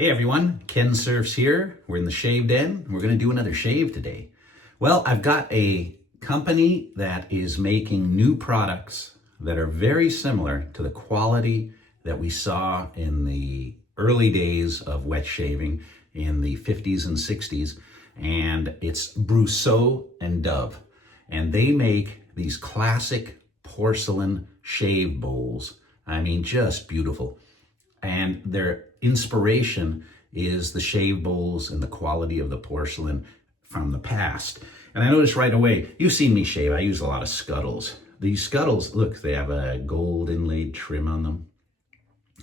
Hey everyone, Kensurfs here. We're in the shave den. We're going to do another shave today. Well, I've got a company that is making new products that are very similar to the quality that we saw in the early days of wet shaving in the 50s and 60s. And it's Brousseau Dov. And they make these classic porcelain shave bowls. I mean, just beautiful. And their inspiration is the shave bowls and the quality of the porcelain from the past. And I noticed right away, you've seen me shave, I use a lot of scuttles. These scuttles, look, they have a gold inlaid trim on them,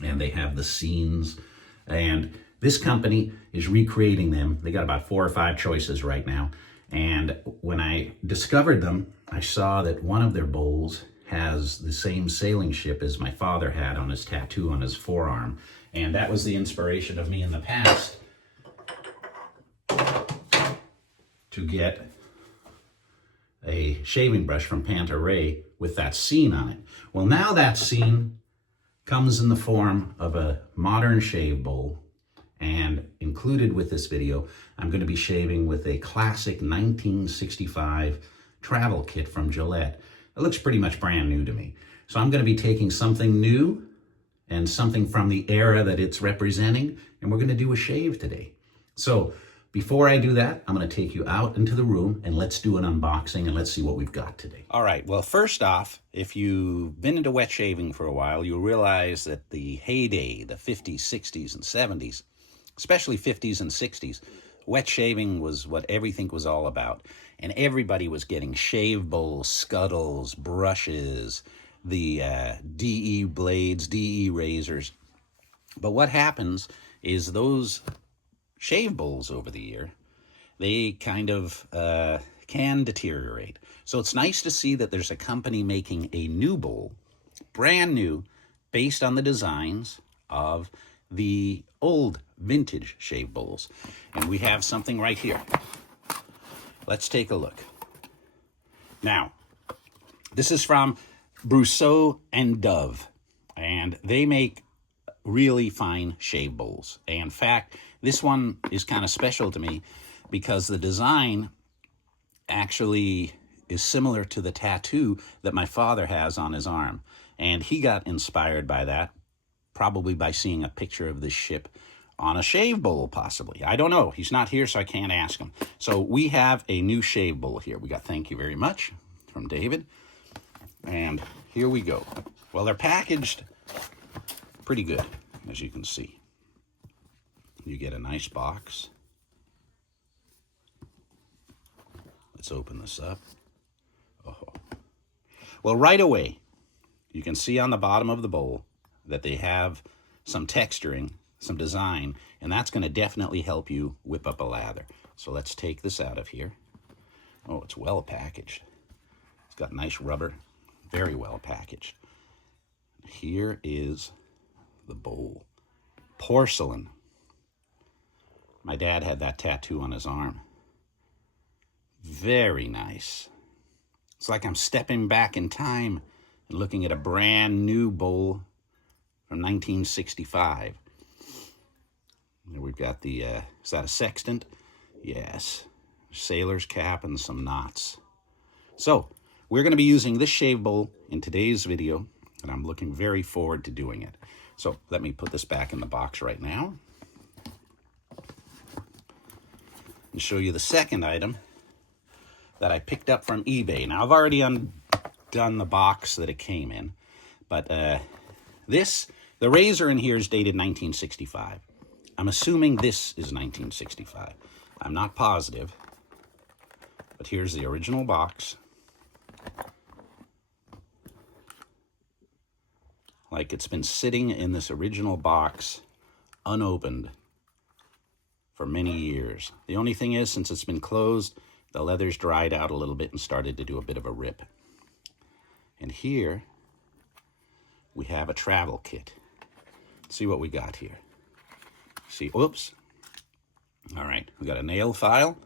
and they have the scenes. And this company is recreating them. They got about 4 or 5 choices right now. And when I discovered them, I saw that one of their bowls has the same sailing ship as my father had on his tattoo on his forearm. And that was the inspiration of me in the past to get a shaving brush from Pantaray with that scene on it. Well, now that scene comes in the form of a modern shave bowl, and included with this video, I'm going to be shaving with a classic 1965 travel kit from Gillette. It looks pretty much brand new to me. So I'm going to be taking something new and something from the era that it's representing, and we're going to do a shave today. So before I do that, I'm going to take you out into the room and let's do an unboxing and let's see what we've got today. All right, well, first off, if you've been into wet shaving for a while, you'll realize that the heyday, the 50s, 60s, and 70s, especially 50s and 60s, wet shaving was what everything was all about. And everybody was getting shave bowls, scuttles, brushes, the DE blades, DE razors. But what happens is those shave bowls over the year, they kind of can deteriorate. So it's nice to see that there's a company making a new bowl, brand new, based on the designs of the old vintage shave bowls. And we have something right here. Let's take a look. Now, this is from Brousseau Dov, and they make really fine shave bowls. And in fact, this one is kind of special to me because the design actually is similar to the tattoo that my father has on his arm. And he got inspired by that, probably by seeing a picture of this ship on a shave bowl, possibly. I don't know. He's not here, so I can't ask him. So we have a new shave bowl here. We got "thank you very much" from David. And here we go. Well, they're packaged pretty good, as you can see. You get a nice box. Let's open this up. Oh. Well, right away, you can see on the bottom of the bowl that they have some texturing, some design, and that's going to definitely help you whip up a lather. So let's take this out of here. Oh, it's well packaged. It's got nice rubber, very well packaged. Here is the bowl. Porcelain. My dad had that tattoo on his arm. Very nice. It's like I'm stepping back in time and looking at a brand new bowl from 1965. Here we've got the, is that a sextant? Yes. Sailor's cap and some knots. So, we're going to be using this shave bowl in today's video, and I'm looking very forward to doing it. So, let me put this back in the box right now and show you the second item that I picked up from eBay. Now, I've already undone the box that it came in, but the razor in here is dated 1965. I'm assuming this is 1965. I'm not positive, but here's the original box. Like it's been sitting in this original box unopened for many years. The only thing is, since it's been closed, the leather's dried out a little bit and started to do a bit of a rip. And here we have a travel kit. Let's see what we got here. See, whoops. All right, we got a nail file.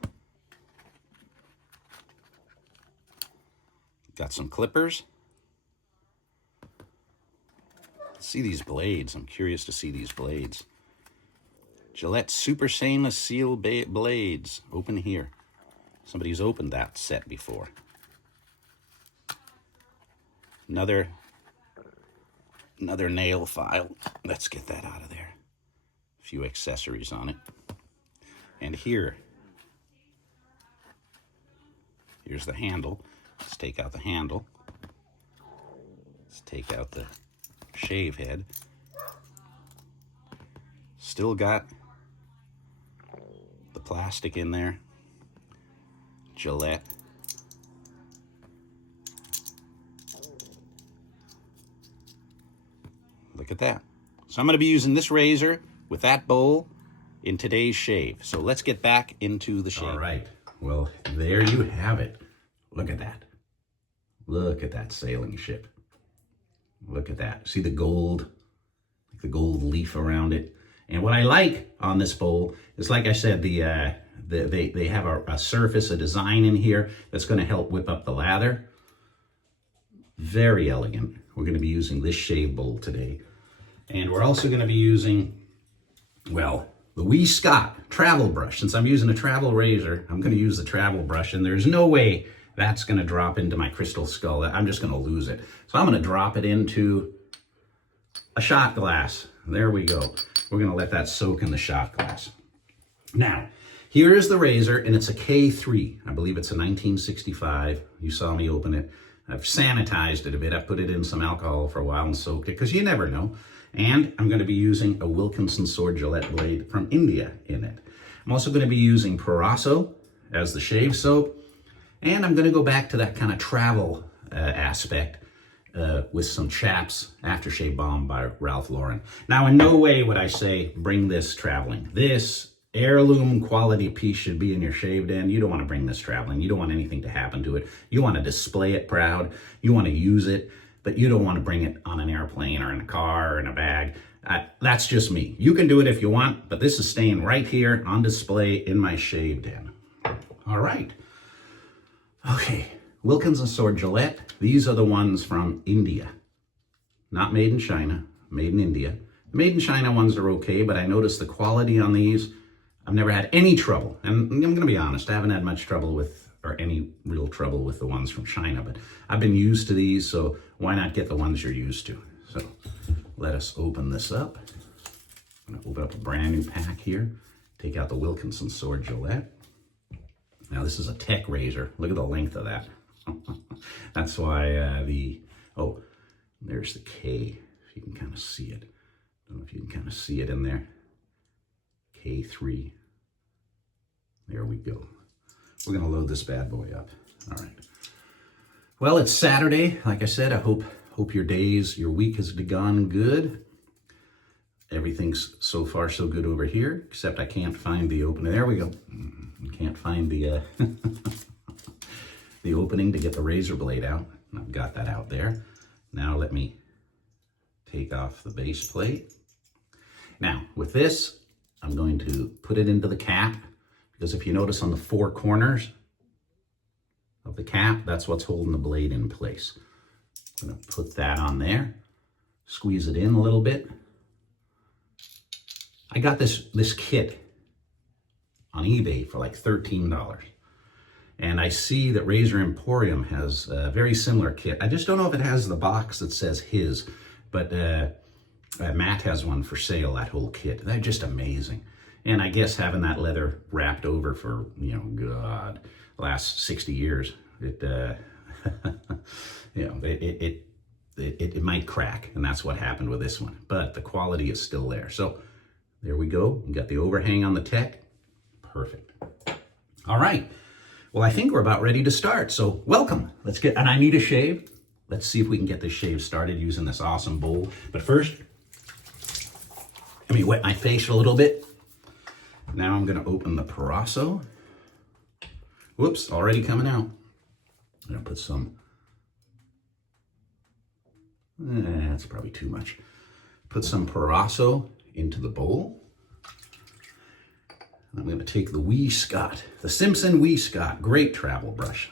Got some clippers. See these blades. I'm curious to see these blades. Gillette Super Stainless Steel Blades. Open here. Somebody's opened that set before. Another nail file. Let's get that out of there. A few accessories on it. And here's the handle. Let's take out the handle. Let's take out the shave head. Still got the plastic in there. Gillette. Look at that. So I'm going to be using this razor with that bowl in today's shave. So let's get back into the shave. All right. Well, there you have it. Look at that. Look at that sailing ship. Look at that. See the gold leaf around it. And what I like on this bowl is, like I said, they have a surface, a design in here that's going to help whip up the lather. Very elegant. We're going to be using this shave bowl today. And we're also going to be using, well, the WeeScot travel brush. Since I'm using a travel razor, I'm going to use the travel brush, and there's no way that's going to drop into my crystal skull. I'm just going to lose it. So I'm going to drop it into a shot glass. There we go. We're going to let that soak in the shot glass. Now, here is the razor, and it's a K3. I believe it's a 1965. You saw me open it. I've sanitized it a bit. I've put it in some alcohol for a while and soaked it, because you never know. And I'm going to be using a Wilkinson sword Gillette blade from India in it. I'm also going to be using Proraso as the shave soap. And I'm going to go back to that kind of travel aspect with some Chaps Aftershave Balm by Ralph Lauren. Now, in no way would I say bring this traveling. This heirloom quality piece should be in your shave den. You don't want to bring this traveling. You don't want anything to happen to it. You want to display it proud. You want to use it, but you don't want to bring it on an airplane or in a car or in a bag. That's just me. You can do it if you want, but this is staying right here on display in my shave den. All right. Okay, Wilkinson sword Gillette. These are the ones from India. Not made in China, made in India. The made in China ones are okay, but I noticed the quality on these, I've never had any trouble. And I'm going to be honest, I haven't had much trouble with, or any real trouble with the ones from China, but I've been used to these, so why not get the ones you're used to? So let us open this up. I'm going to open up a brand new pack here. Take out the Wilkinson sword Gillette. Now, this is a tech razor. Look at the length of that. That's why there's the K, if you can kind of see it. I don't know if you can kind of see it in there. K3. There we go. We're going to load this bad boy up. All right. Well, it's Saturday. Like I said, I hope your week has gone good. Everything's so far so good over here, except I can't find the opening. There we go. Can't find the the opening to get the razor blade out. I've got that out there. Now let me take off the base plate. Now with this, I'm going to put it into the cap, because if you notice on the four corners of the cap, that's what's holding the blade in place. I'm going to put that on there, squeeze it in a little bit. I got this kit on eBay for like $13. And I see that Razor Emporium has a very similar kit. I just don't know if it has the box that says his, but Matt has one for sale, that whole kit. They're just amazing. And I guess having that leather wrapped over for, the last 60 years, it might crack, and that's what happened with this one. But the quality is still there. So there we go. We got the overhang on the tech. Perfect. All right. Well, I think we're about ready to start. So welcome. And I need a shave. Let's see if we can get this shave started using this awesome bowl. But first, let me wet my face a little bit. Now I'm going to open the Proraso. Whoops, already coming out. I'm going to put some, that's probably too much. Put some Proraso into the bowl. I'm going to take the WeeScot, the Simpson WeeScot, great travel brush.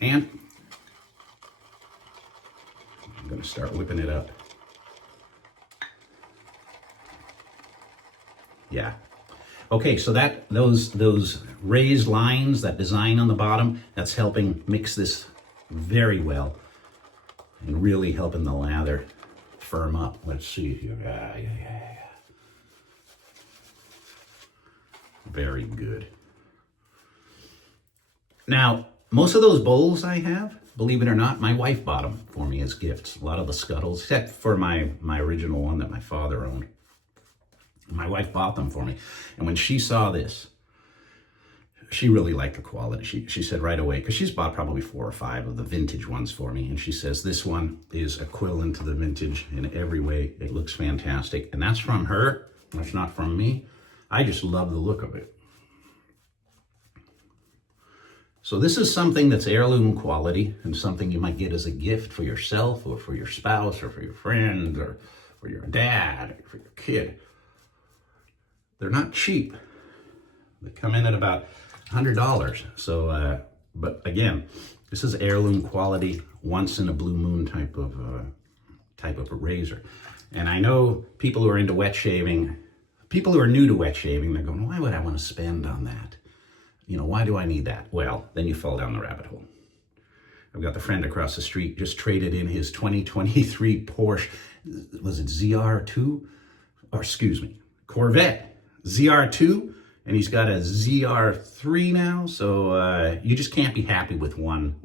And I'm going to start whipping it up. Yeah. Okay, so those raised lines, that design on the bottom, that's helping mix this very well and really helping the lather firm up. Let's see here. Yeah. Very good. Now, most of those bowls I have, believe it or not, my wife bought them for me as gifts. A lot of the scuttles, except for my original one that my father owned. My wife bought them for me. And when she saw this, she really liked the quality. She said right away, because she's bought probably 4 or 5 of the vintage ones for me. And she says, this one is equivalent to the vintage in every way. It looks fantastic. And that's from her. That's not from me. I just love the look of it. So this is something that's heirloom quality and something you might get as a gift for yourself or for your spouse or for your friend or for your dad or for your kid. They're not cheap. They come in at about $100. So, but again, this is heirloom quality, once in a blue moon type of a razor. And I know people who are into wet shaving, people who are new to wet shaving, they're going, why would I want to spend on that? You know, why do I need that? Well, then you fall down the rabbit hole. I've got the friend across the street just traded in his 2023 Porsche, was it ZR2? Or excuse me, Corvette ZR2, and he's got a ZR3 now. So you just can't be happy with one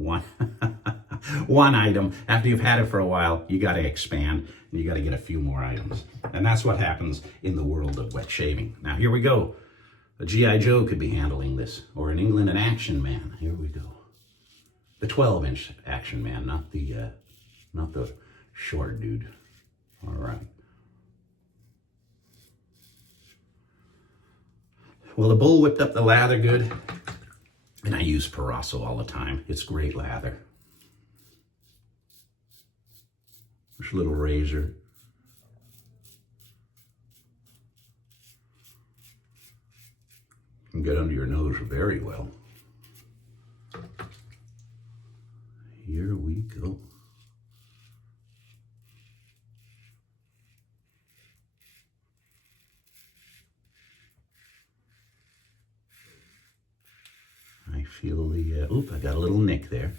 item. After you've had it for a while, you got to expand and you got to get a few more items. And that's what happens in the world of wet shaving. Now here we go. A G.I. Joe could be handling this, or in England, an Action Man. Here we go. The 12-inch Action Man, not the short dude. All right. Well, the bull whipped up the lather good, and I use Proraso all the time. It's great lather. This little razor. Can get under your nose very well. Here we go. I feel the, I got a little nick there.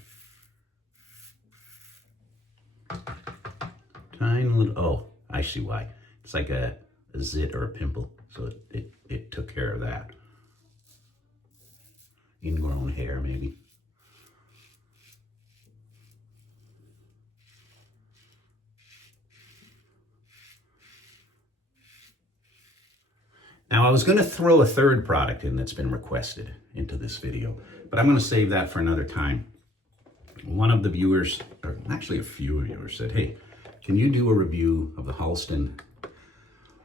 Tiny little, oh, I see why. It's like a zit or a pimple, so it took care of that. Ingrown hair, maybe. Now, I was going to throw a third product in that's been requested into this video, but I'm going to save that for another time. One of the viewers, or actually a few viewers, said, hey, can you do a review of the Halston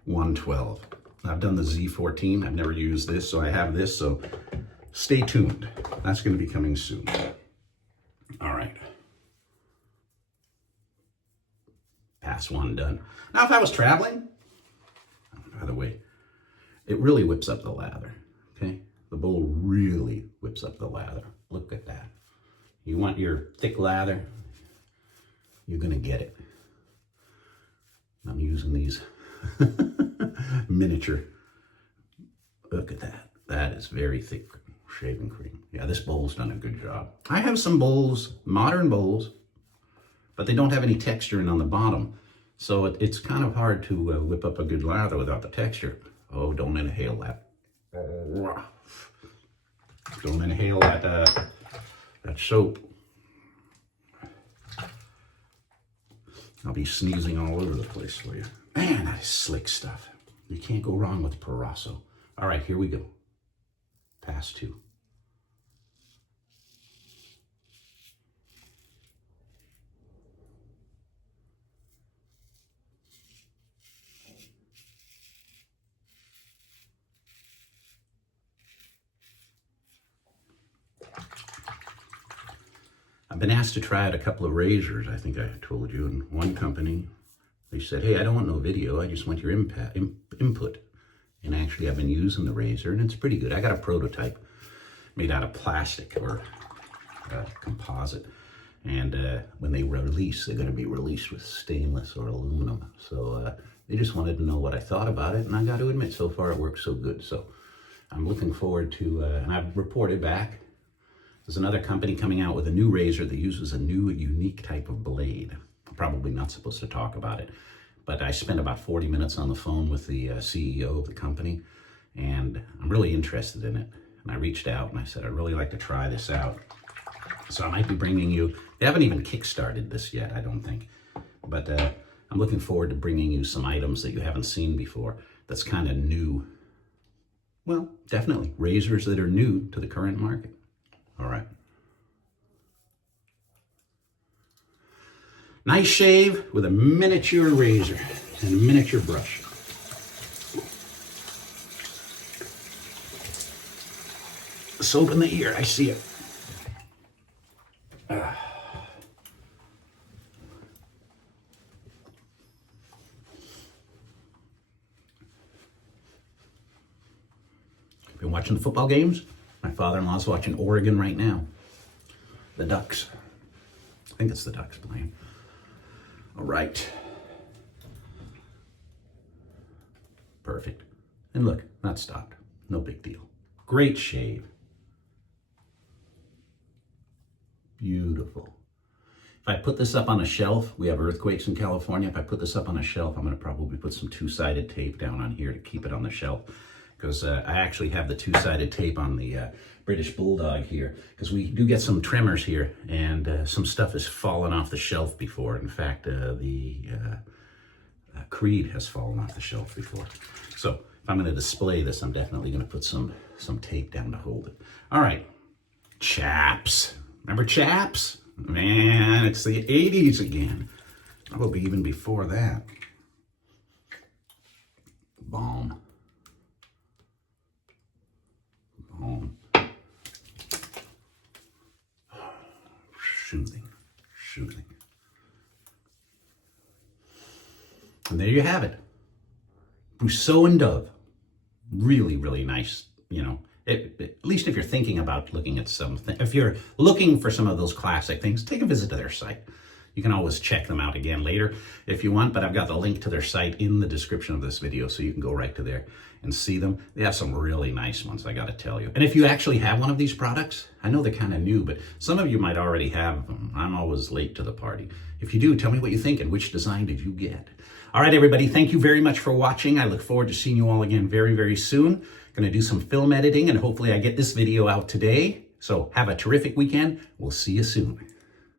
112? I've done the Z14. I've never used this, so I have this, so stay tuned. That's going to be coming soon. All right. Pass one done. Now, if I was traveling, by the way, it really whips up the lather, okay? The bowl really whips up the lather. Look at that. You want your thick lather, you're gonna get it. I'm using these miniature. Look at that. That is very thick shaving cream. Yeah, this bowl's done a good job. I have some bowls, modern bowls, but they don't have any texturing on the bottom. So it's kind of hard to whip up a good lather without the texture. Oh, don't inhale that. Don't inhale that soap. I'll be sneezing all over the place for you. Man, that is slick stuff. You can't go wrong with Proraso. All right, here we go. Pass two. I've been asked to try out a couple of razors, I think I told you, and one company, they said, hey, I don't want no video, I just want your input. And actually, I've been using the razor, and it's pretty good. I got a prototype made out of plastic or composite, And when they release, they're going to be released with stainless or aluminum. So they just wanted to know what I thought about it, and I got to admit, so far it works so good. So I'm looking forward to, and I've reported back, there's another company coming out with a new razor that uses a new unique type of blade. I'm probably not supposed to talk about it, but I spent about 40 minutes on the phone with the CEO of the company, and I'm really interested in it. And I reached out and I said, I'd really like to try this out. So I might be bringing you, they haven't even kickstarted this yet, I don't think. But I'm looking forward to bringing you some items that you haven't seen before that's kind of new. Well, definitely razors that are new to the current market. All right. Nice shave with a miniature razor and a miniature brush. Soap in the ear, I see it. Been watching the football games? My father-in-law's watching Oregon right now. The Ducks. I think it's the Ducks playing. All right. Perfect. And look, not stopped. No big deal. Great shave. Beautiful. If I put this up on a shelf, we have earthquakes in California. If I put this up on a shelf, I'm going to probably put some two-sided tape down on here to keep it on the shelf. Because I actually have the two-sided tape on the British Bulldog here. Because we do get some trimmers here, and some stuff has fallen off the shelf before. In fact, the Creed has fallen off the shelf before. So if I'm going to display this, I'm definitely going to put some tape down to hold it. All right, Chaps. Remember Chaps? Man, it's the 80s again. Probably even before that. Balm. Balm. Soothing. And there you have it. Brousseau Dov. Really, really nice, you know. At least if you're thinking about looking at something, if you're looking for some of those classic things, take a visit to their site. You can always check them out again later if you want, but I've got the link to their site in the description of this video, so you can go right to there and see them. They have some really nice ones, I gotta tell you. And if you actually have one of these products, I know they're kind of new, but some of you might already have them. I'm always late to the party. If you do, tell me what you think and which design did you get. All right, everybody, thank you very much for watching. I look forward to seeing you all again very, very soon. Gonna do some film editing, and hopefully I get this video out today. So have a terrific weekend. We'll see you soon.